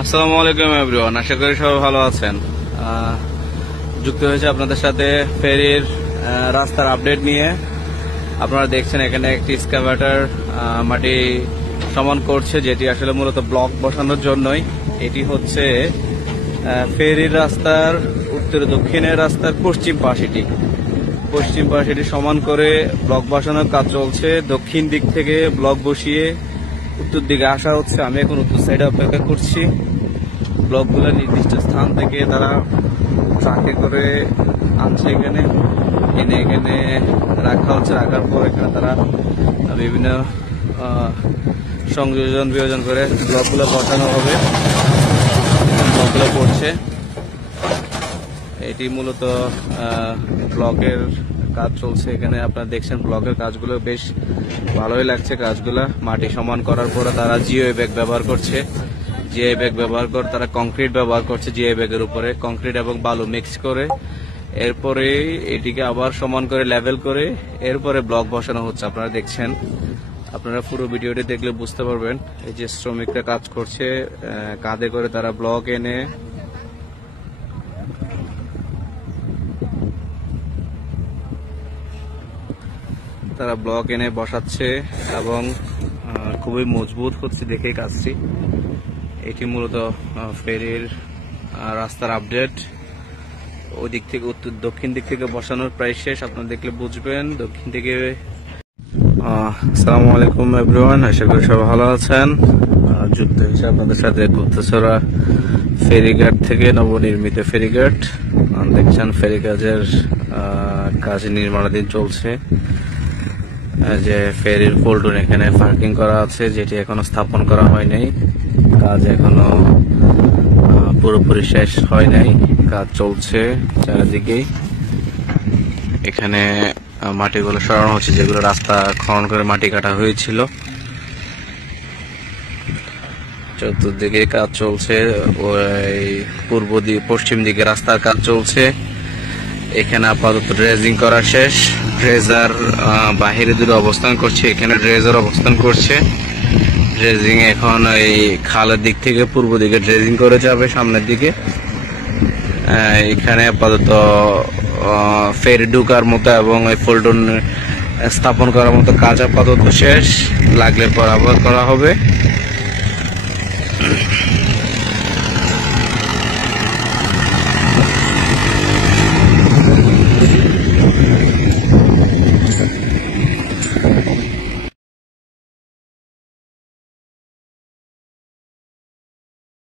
আসসালামু আলাইকুম এভরিওয়ান, আশা করি সবাই ভালো আছেন। যুক্ত হয়েছে আপনাদের সাথে ফেরির রাস্তার আপডেট নিয়ে। আপনারা দেখছেন এখানে একটি এক্সকাভেটর মাটি সমান করছে, যেটি আসলে মূলত ব্লক বসানোর জন্যই। এটি হচ্ছে ফেরির রাস্তার উত্তর দক্ষিণের রাস্তার পশ্চিম পাশেটি সমান করে ব্লক বসানোর কাজ চলছে। দক্ষিণ দিক থেকে ব্লক বসিয়ে উত্তর দিকে আসা হচ্ছে। আমি এখন উত্তর সাইডে অপেক্ষা করছি। ব্লকগুলো নির্দিষ্ট স্থান থেকে তারা ট্রাকে করে আনছে, এখানে এখানে রাখা হচ্ছে। রাখার পর এখানে তারা বিভিন্ন সংযোজন বিয়োজন করে ব্লকগুলো বসানো হবে। ব্লকগুলো পড়ছে। এটি মূলত ব্লকের কাজ চলছে। এখানে আপনারা দেখছেন ব্লকের কাজগুলো বেশ ভালোই লাগছে। কাজগুলো মাটি সমান করার পরে তারা জিআই ব্যাগ ব্যবহার করছে। জিআই ব্যাগ ব্যবহার করে তারা কংক্রিট ব্যবহার করছে। জিআই ব্যাগের উপরে কংক্রিট এবং বালু মিক্স করে এরপরে এটিকে আবার সমান করে লেভেল করে এরপরে ব্লক বসানো হচ্ছে। আপনারা দেখছেন, আপনারা পুরো ভিডিওটি দেখলে বুঝতে পারবেন। এই যে শ্রমিকরা কাজ করছে, কাঁধে করে তারা ব্লক এনে বসাচ্ছে এবং খুবই মজবুত হচ্ছে দেখে কাজটি। এটি মূলত ফেরির রাস্তার আপডেট। ওই দিক থেকে দক্ষিণ দিক থেকে বসানোর প্রায় শেষ। আপনারা দেখলে বুঝবেন। দক্ষিণ থেকে আসসালামু আলাইকুম এভরিওয়ান, আশা করি সবাই ভালো আছেন। যুক্ত হয়েছে আপনাদের সাথে গুপ্তছড়া ফেরিঘাট থেকে নবনির্মিত ফেরিঘাট। দেখছেন ফেরি কাজের কাজ নির্মাণাধীন চলছে। যে ফেরির পল্টন এখানে পার্কিং করা আছে, যেটি এখনো স্থাপন করা হয় নাই। কাজ এখনো পুরোপুরি শেষ হয় নাই, কাজ চলছে চারিদিকেই। এখানে মাটিগুলো সরানো হচ্ছে, যেগুলো রাস্তা খনন করে মাটি কাটা হয়েছিল। চতুর্দিকে কাজ চলছে। ওই পশ্চিম দিকে রাস্তার কাজ চলছে। এখানে আপাতত ড্রেজিং করা শেষ। ড্রেজার বাহিরে দূরে অবস্থান করছে, এখানে ড্রেজার অবস্থান করছে। ড্রেজিং এখন এই খালের দিক থেকে পূর্ব দিকে ড্রেজিং করে যাবে সামনের দিকে। এখানে আপাতত ফেরি ঢুকার মতো এবং এই পল্টন স্থাপন করার মতো কাজ আপাতত শেষ। লাগলে পর আবার করা হবে।